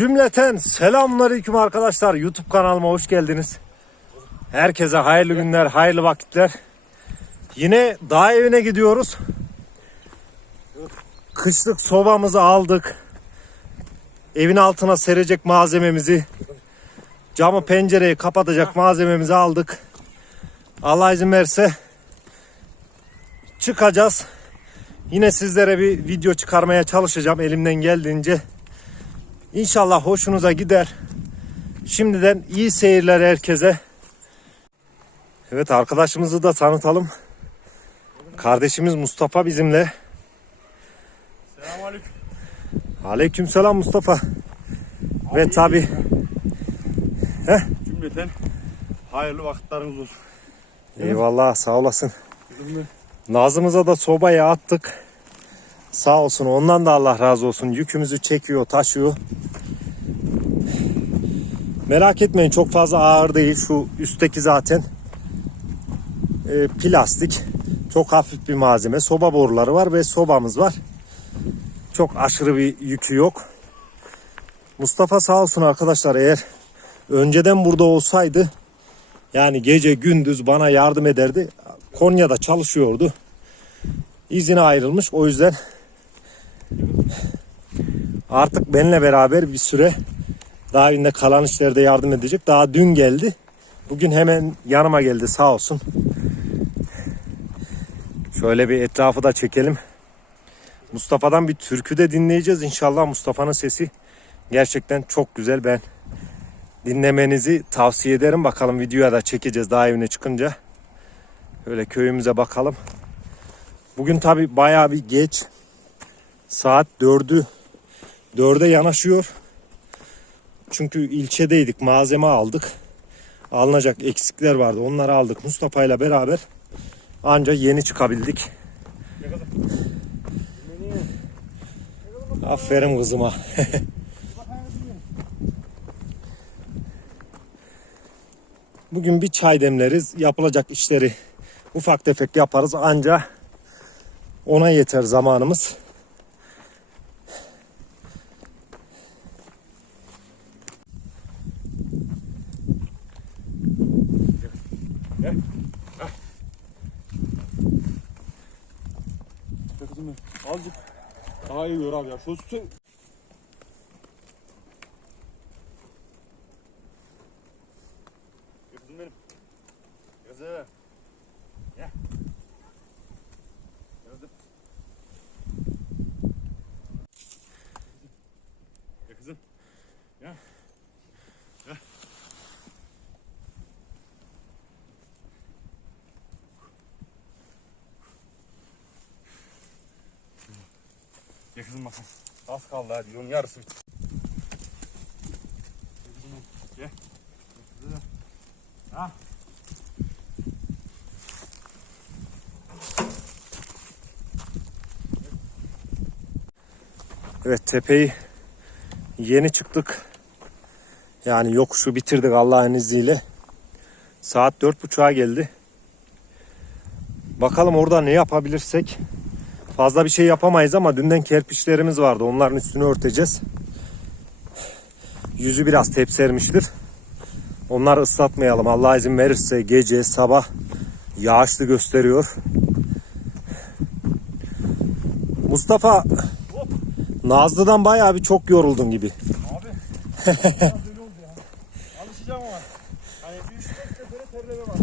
Cümleten selamünaleyküm arkadaşlar. YouTube kanalıma hoş geldiniz. Herkese hayırlı günler, hayırlı vakitler. Yine dağ evine gidiyoruz. Kışlık sobamızı aldık. Evin altına serecek malzememizi, camı pencereyi kapatacak malzememizi aldık. Allah izin verirse çıkacağız. Yine sizlere bir video çıkarmaya çalışacağım elimden geldiğince. İnşallah hoşunuza gider. Şimdiden iyi seyirler herkese. Evet arkadaşımızı da tanıtalım. Kardeşimiz Mustafa bizimle. Selamünaleyküm. Aleykümselam Mustafa. Ve tabi Cümleten hayırlı vakitleriniz olsun. eyvallah sağ olasın. Kızım mı? Nazımıza da sobaya attık. Sağ olsun ondan da Allah razı olsun. Yükümüzü çekiyor, taşıyor. Merak etmeyin çok fazla ağır değil. Şu üstteki zaten e, plastik. Çok hafif bir malzeme. Soba boruları var ve sobamız var. Çok aşırı bir yükü yok. Mustafa sağ olsun arkadaşlar eğer önceden burada olsaydı yani gece gündüz bana yardım ederdi. Konya'da çalışıyordu. İzine ayrılmış. O yüzden artık benimle beraber bir süre daha evinde kalan işlerde yardım edecek. Daha dün geldi. Bugün hemen yanıma geldi sağ olsun. Şöyle bir etrafı da çekelim. Mustafa'dan bir türkü de dinleyeceğiz. İnşallah Mustafa'nın sesi gerçekten çok güzel. Ben dinlemenizi tavsiye ederim. Bakalım videoya da çekeceğiz daha evine çıkınca. Öyle köyümüze bakalım. Bugün tabi bayağı bir geç. Saat 4'ü 4'e yanaşıyor. Çünkü ilçedeydik. Malzeme aldık. Alınacak eksikler vardı. Onları aldık Mustafa ile beraber. Anca yeni çıkabildik. Aferin kızıma. Bugün bir çay demleriz. Yapılacak işleri ufak tefek yaparız. Anca ona yeter zamanımız. Kızım benim. Azıcık daha iyi gör abi ya. Şu su... Ya kızım benim. Kızım. Gel. Geldim. Ya kızım. Ya. Ya. Ya kızım bakın. Az kaldı hadi yolun yarısı gel. Ha. Evet tepeyi yeni çıktık. Yani yokuşu bitirdik Allah'ın izniyle. Saat dört buçuğa geldi. Bakalım orada ne yapabilirsek. Fazla bir şey yapamayız ama dünden kerpiçlerimiz vardı. Onların üstünü örteceğiz. Yüzü biraz tepsermiştir. Onları ıslatmayalım. Allah izin verirse gece sabah yağışlı gösteriyor. Mustafa Nazlı'dan bayağı bir çok yoruldun gibi. Abi. biraz öyle oldu ya. Alışacağım ama. Hani bir üç dört sefere terleme var.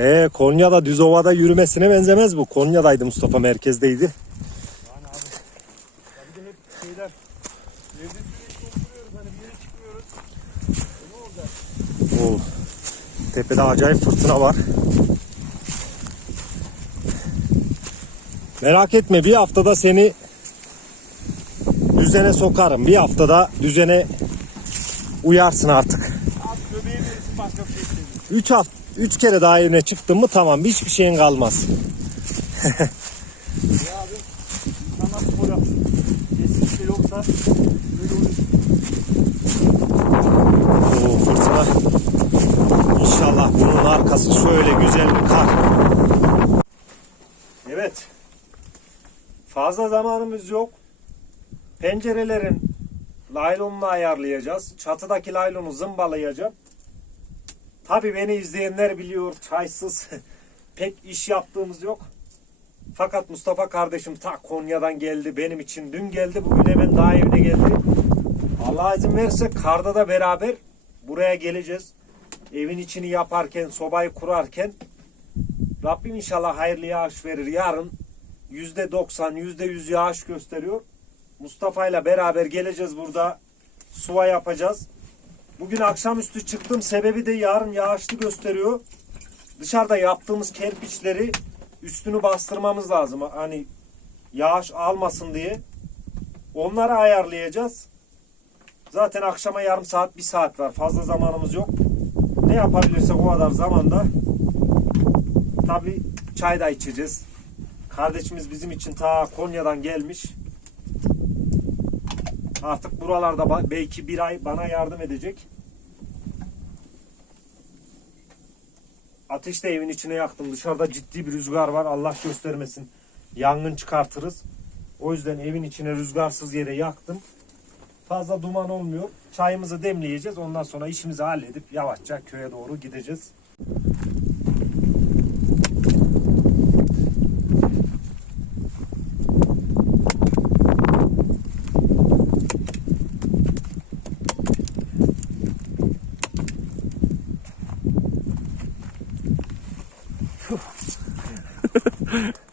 Ee, Konya'da düz ovada yürümesine benzemez bu. Konya'daydı Mustafa merkezdeydi. Yani abi. Ya bir de hep şeyler. Evde sürekli oturuyoruz hani bir yere çıkmıyoruz. E ne olacak? Oo, tepede acayip fırtına var. Merak etme bir haftada seni düzene sokarım. Bir haftada düzene uyarsın artık. Abi göbeği verirsin başka bir şey istemiyorum. 3 hafta 3 kere daha evine çıktın mı tamam hiçbir şeyin kalmaz. Ya. Oo, fırtına. İnşallah bunun arkası şöyle güzel bir kar. Evet. Fazla zamanımız yok. Pencerelerin laylonla ayarlayacağız. Çatıdaki laylonu zımbalayacağım. Tabi beni izleyenler biliyor çaysız pek iş yaptığımız yok. Fakat Mustafa kardeşim ta Konya'dan geldi benim için. Dün geldi bugün hemen daha evine geldi. Allah izin verirse karda da beraber buraya geleceğiz. Evin içini yaparken, sobayı kurarken Rabbim inşallah hayırlı yağış verir. Yarın %90, %100 yağış gösteriyor. Mustafa ile beraber geleceğiz burada. Suva yapacağız. Bugün akşamüstü çıktım. Sebebi de yarın yağışlı gösteriyor. Dışarıda yaptığımız kerpiçleri üstünü bastırmamız lazım. Hani yağış almasın diye. Onları ayarlayacağız. Zaten akşama yarım saat, bir saat var. Fazla zamanımız yok. Ne yapabilirsek o kadar zamanda tabi çay da içeceğiz. Kardeşimiz bizim için ta Konya'dan gelmiş. Artık buralarda belki bir ay bana yardım edecek. Ateş de evin içine yaktım. Dışarıda ciddi bir rüzgar var. Allah göstermesin. Yangın çıkartırız. O yüzden evin içine rüzgarsız yere yaktım. Fazla duman olmuyor. Çayımızı demleyeceğiz. Ondan sonra işimizi halledip yavaşça köye doğru gideceğiz. ハハハハ!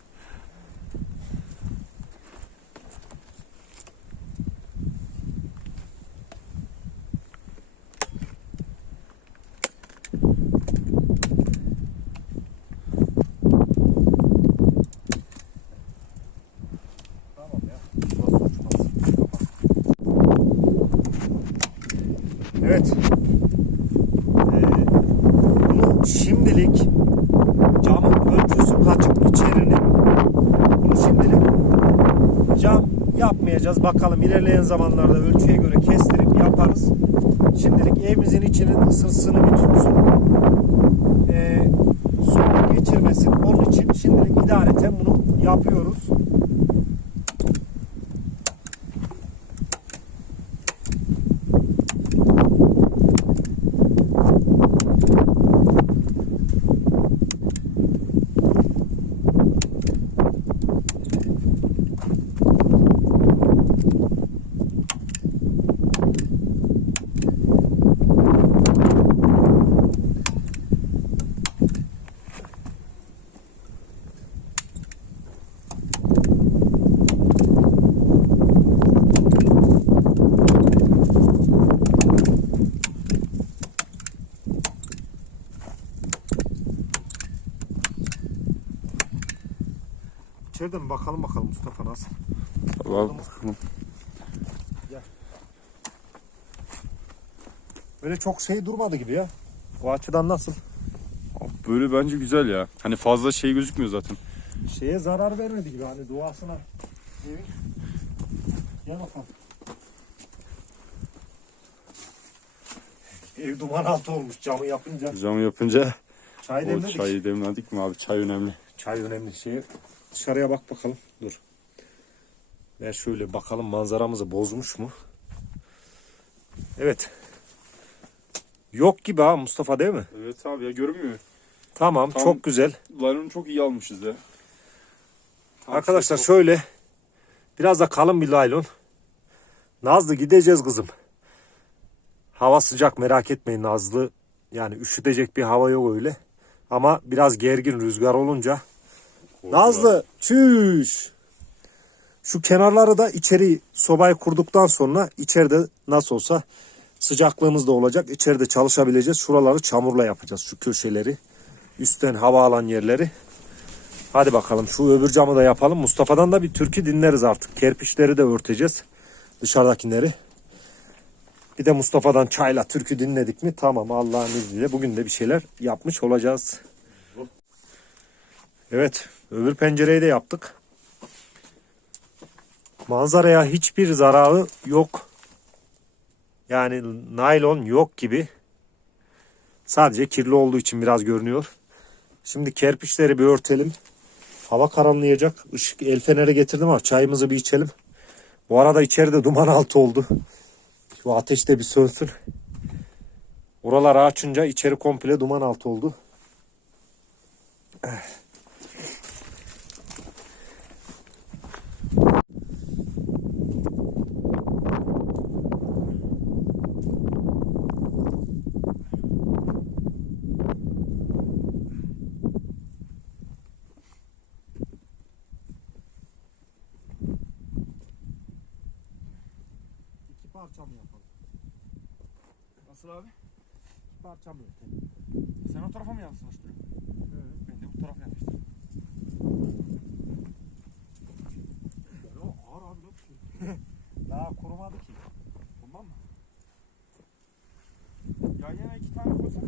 Bakalım ilerleyen zamanlarda ölçüye göre kestirip yaparız. Şimdilik evimizin içinin ısısını bir tutsun. Ee, soğuk geçirmesin. Onun için şimdilik idareten bunu yapıyoruz. Mi bakalım bakalım Mustafa nasıl? Vallahi bakalım. Böyle çok şey durmadı gibi ya. O açıdan nasıl? Abi Böyle bence güzel ya. Hani fazla şey gözükmüyor zaten. Şeye zarar vermedi gibi hani duasına. Evet. Gel bakalım. Ev duman altı olmuş camı yapınca. Cam yapınca Çay o demledik. çayı demledik mi abi? Çay önemli. Çay önemli şey. Dışarıya bak bakalım. Dur. Ver şöyle bakalım manzaramızı bozmuş mu? Evet. Yok gibi ha Mustafa değil mi? Evet abi ya görünmüyor. Tamam, Tam- çok güzel. Laylonu çok iyi almışız ya. Tam Arkadaşlar şey- şöyle biraz da kalın bir laylon. Nazlı gideceğiz kızım. Hava sıcak merak etmeyin Nazlı. Yani üşütecek bir hava yok öyle. Ama biraz gergin rüzgar olunca. Nazlı çüş. Şu kenarları da içeri sobayı kurduktan sonra içeride nasıl olsa sıcaklığımız da olacak. İçeride çalışabileceğiz. Şuraları çamurla yapacağız şu köşeleri. Üstten hava alan yerleri. Hadi bakalım şu öbür camı da yapalım. Mustafa'dan da bir türkü dinleriz artık. Kerpiçleri de örteceğiz. Dışarıdakileri. Bir de Mustafa'dan çayla türkü dinledik mi tamam Allah'ın izniyle bugün de bir şeyler yapmış olacağız. Evet öbür pencereyi de yaptık. Manzaraya hiçbir zararı yok. Yani naylon yok gibi. Sadece kirli olduğu için biraz görünüyor. Şimdi kerpiçleri bir örtelim. Hava karanlayacak. Işık el feneri getirdim ama çayımızı bir içelim. Bu arada içeride duman altı oldu. Şu ateş de bir sönsün. Oraları açınca içeri komple duman altı oldu. İki parça mı yapalım? Nasıl abi? İki parça mı Sen o tarafa mı yansımıştırıyorsun? Evet. Ben de bu tarafa yapıştırıyorum. Ya ağır abi lan. Daha kurumadı ki. Bundan mı? Yan yana iki tane koysak.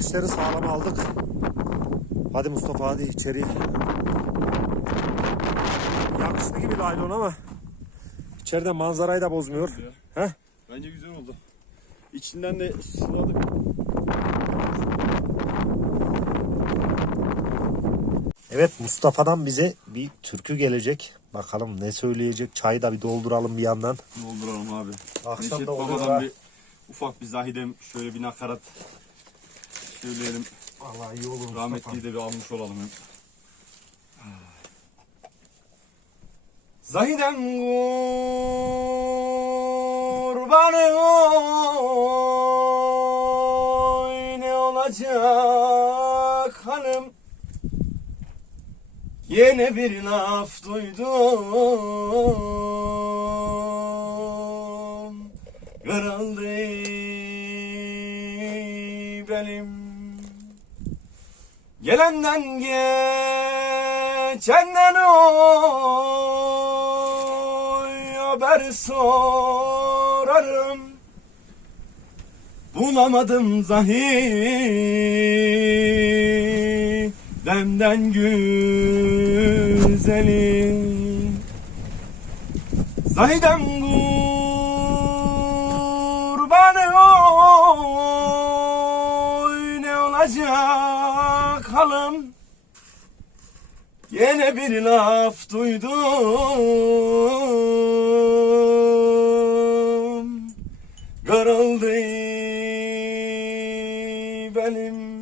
Kerpiçleri sağlam aldık. Hadi Mustafa hadi içeri. Yakıştı gibi laylon ama içeride manzarayı da bozmuyor. He? Bence güzel oldu. İçinden de sıladık. Evet Mustafa'dan bize bir türkü gelecek. Bakalım ne söyleyecek. Çayı da bir dolduralım bir yandan. Dolduralım abi. Akşam Neşet da olur Baba'dan ha. bir ufak bir zahidem şöyle bir nakarat söyleyelim. Vallahi iyi olur. Rahmetliyi de bir almış olalım hem. Zahidem kurbanı oy ne olacak hanım Yine bir laf duydum Gelenden geçenden oy haber sorarım. Bulamadım zahir Demden güzeli. Zahidem kurbanı oy Ne olacak Yine bir laf duydum. Kırıldı benim.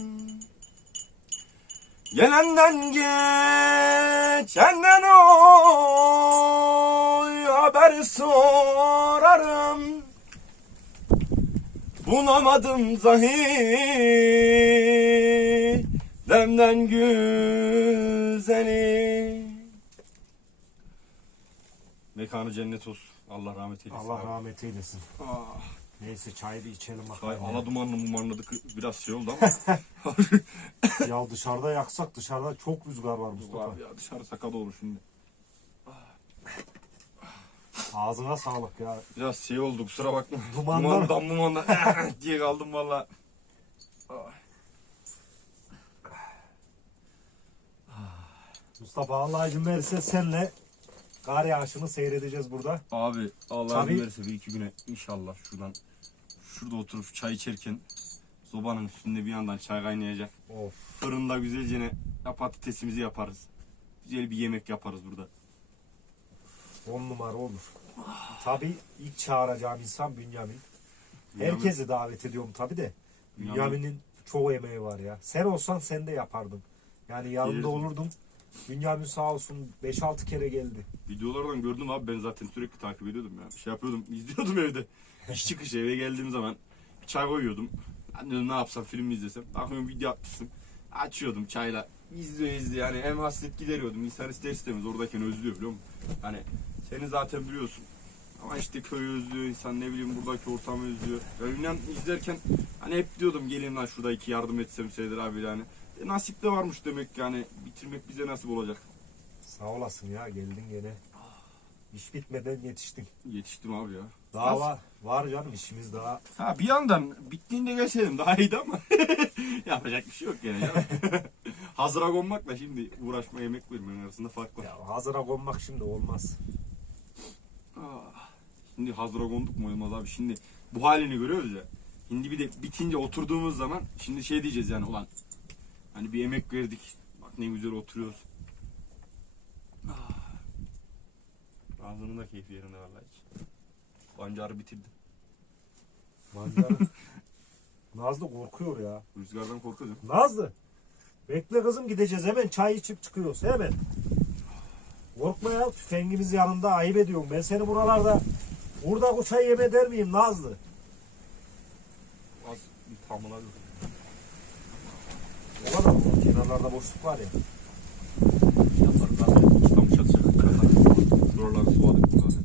Gelenden geçenden oy haber sorarım. Bulamadım zahir demden güzeli Mekanı cennet olsun. Allah rahmet eylesin. Allah abi. rahmet eylesin. Ah, Neyse çayı bir içelim çay bakalım. ya. ala dumanlı mumanladık biraz şey oldu ama. ya dışarıda yaksak dışarıda çok rüzgar var Mustafa. Abi ya dışarı sakat olur şimdi. Ağzına sağlık ya. Biraz şey oldu kusura bakma. Dumandan- Dumandan mumandan diye kaldım valla. Mustafa Allah izin verirse senle kar yağışını seyredeceğiz burada. Abi Allah Tabii. izin verirse bir iki güne inşallah şuradan şurada oturup çay içerken sobanın üstünde bir yandan çay kaynayacak. Of. Fırında güzelce ne patatesimizi yaparız. Güzel bir yemek yaparız burada. On numara olur. Tabii ilk çağıracağım insan Bünyamin. Bünyamin- Herkesi davet ediyorum tabii de. Bünyamin- Bünyamin'in çoğu emeği var ya. Sen olsan sen de yapardın. Yani yanında Gelirdim. olurdum. Bünyamin sağ olsun 5-6 kere geldi. Videolardan gördüm abi ben zaten sürekli takip ediyordum ya. Şey yapıyordum izliyordum evde. İş çıkışı eve geldiğim zaman bir çay koyuyordum. Ben dedim ne yapsam film izlesem. Bakıyorum video atmışsın. Açıyordum çayla. İzliyor izliyor yani hem hasret gideriyordum. İnsan ister istemez oradayken özlüyor biliyor musun? Hani seni zaten biliyorsun. Ama işte köyü özlüyor insan ne bileyim buradaki ortamı özlüyor. Ya izlerken hani hep diyordum gelin lan şurada iki yardım etsem Seydir abi yani. Nasip de varmış demek yani bitirmek bize nasip olacak. Sağ olasın ya geldin gene. İş bitmeden yetiştin. Yetiştim abi ya. Daha Nasıl? var, var canım işimiz daha. Ha bir yandan bittiğinde geçelim daha iyiydi ama yapacak bir şey yok gene ya. Hazıra konmakla şimdi uğraşma yemek vermenin arasında fark var. Ya hazıra konmak şimdi olmaz. Ah, Şimdi hazıra konduk mu olmaz abi şimdi bu halini görüyoruz ya. Şimdi bir de bitince oturduğumuz zaman şimdi şey diyeceğiz yani ulan hani bir emek verdik bak ne güzel oturuyoruz. Ah. Ağzının da keyfi yerinde vallahi hiç. Pancarı bitirdim. Manzara. Nazlı korkuyor ya. Rüzgardan korkuyordum. Nazlı. Bekle kızım gideceğiz hemen çay içip çıkıyoruz hemen. Korkma ya tüfengimiz yanında ayıp ediyorum. Ben seni buralarda burada bu çay yeme der miyim Nazlı? Az bir tamına dur. Kadar mı? Kenarlarda boşluk var ya. Buraları suladık zaten?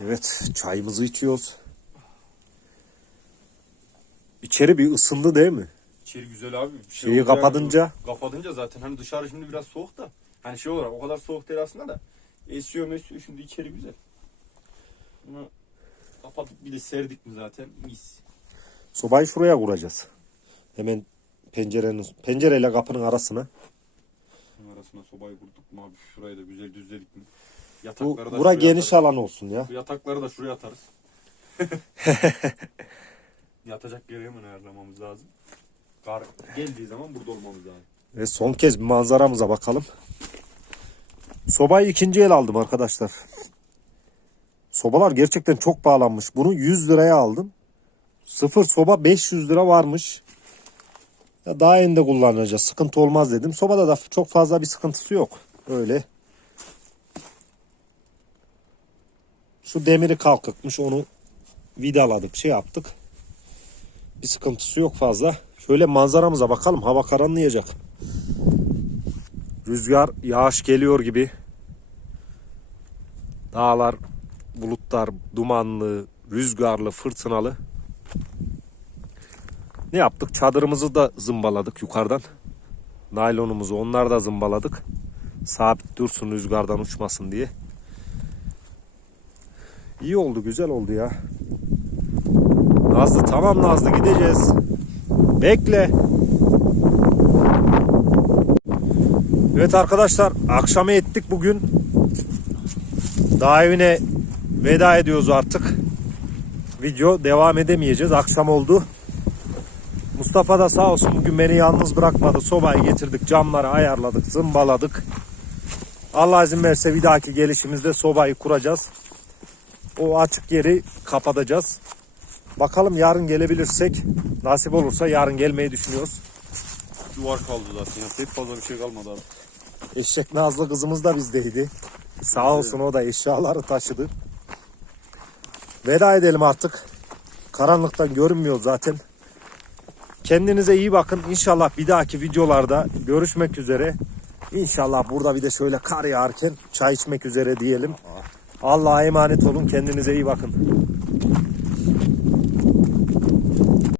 Evet çayımızı içiyoruz. İçeri bir ısındı değil mi? İçeri güzel abi. Bir Şeyi oldu yani. Kapatınca zaten hani dışarı şimdi biraz soğuk da. Hani şey olarak o kadar soğuk değil aslında da. Esiyor mesiyor şimdi içeri güzel. Bunu kapatıp bir de serdik mi zaten mis. Sobayı şuraya kuracağız. Hemen pencerenin pencereyle kapının arasına. Arasına sobayı kurduk mu abi şurayı da güzel düzledik mi? Bu Yatakları da bura şuraya geniş atarız. alan olsun ya. Bu yatakları da şuraya atarız. Yatacak yeri hemen ayarlamamız lazım. Kar geldiği zaman burada olmamız lazım. Ve son kez bir manzaramıza bakalım. Sobayı ikinci el aldım arkadaşlar. Sobalar gerçekten çok pahalanmış. Bunu 100 liraya aldım. Sıfır soba 500 lira varmış. Ya daha önde kullanacağız. Sıkıntı olmaz dedim. Sobada da çok fazla bir sıkıntısı yok. Öyle. Şu demiri kalkıkmış. Onu vidaladık. Şey yaptık. Bir sıkıntısı yok fazla. Şöyle manzaramıza bakalım. Hava karanlayacak. Rüzgar, yağış geliyor gibi. Dağlar, bulutlar, dumanlı, rüzgarlı, fırtınalı. Ne yaptık? Çadırımızı da zımbaladık yukarıdan. Naylonumuzu onlar da zımbaladık. Sabit dursun rüzgardan uçmasın diye. İyi oldu güzel oldu ya. Nazlı tamam Nazlı gideceğiz. Bekle. Evet arkadaşlar akşama ettik bugün. Daha evine veda ediyoruz artık. Video devam edemeyeceğiz. Akşam oldu. Mustafa da sağ olsun bugün beni yalnız bırakmadı. Sobayı getirdik, camları ayarladık, zımbaladık. Allah izin verirse bir dahaki gelişimizde sobayı kuracağız. O açık yeri kapatacağız. Bakalım yarın gelebilirsek nasip olursa yarın gelmeyi düşünüyoruz. Duvar kaldı zaten ya. Pek fazla bir şey kalmadı abi. Eşek Nazlı kızımız da bizdeydi. Sağ olsun o da eşyaları taşıdı. Veda edelim artık. Karanlıktan görünmüyor zaten. Kendinize iyi bakın. İnşallah bir dahaki videolarda görüşmek üzere. İnşallah burada bir de şöyle kar yağarken çay içmek üzere diyelim. Allah'a emanet olun. Kendinize iyi bakın.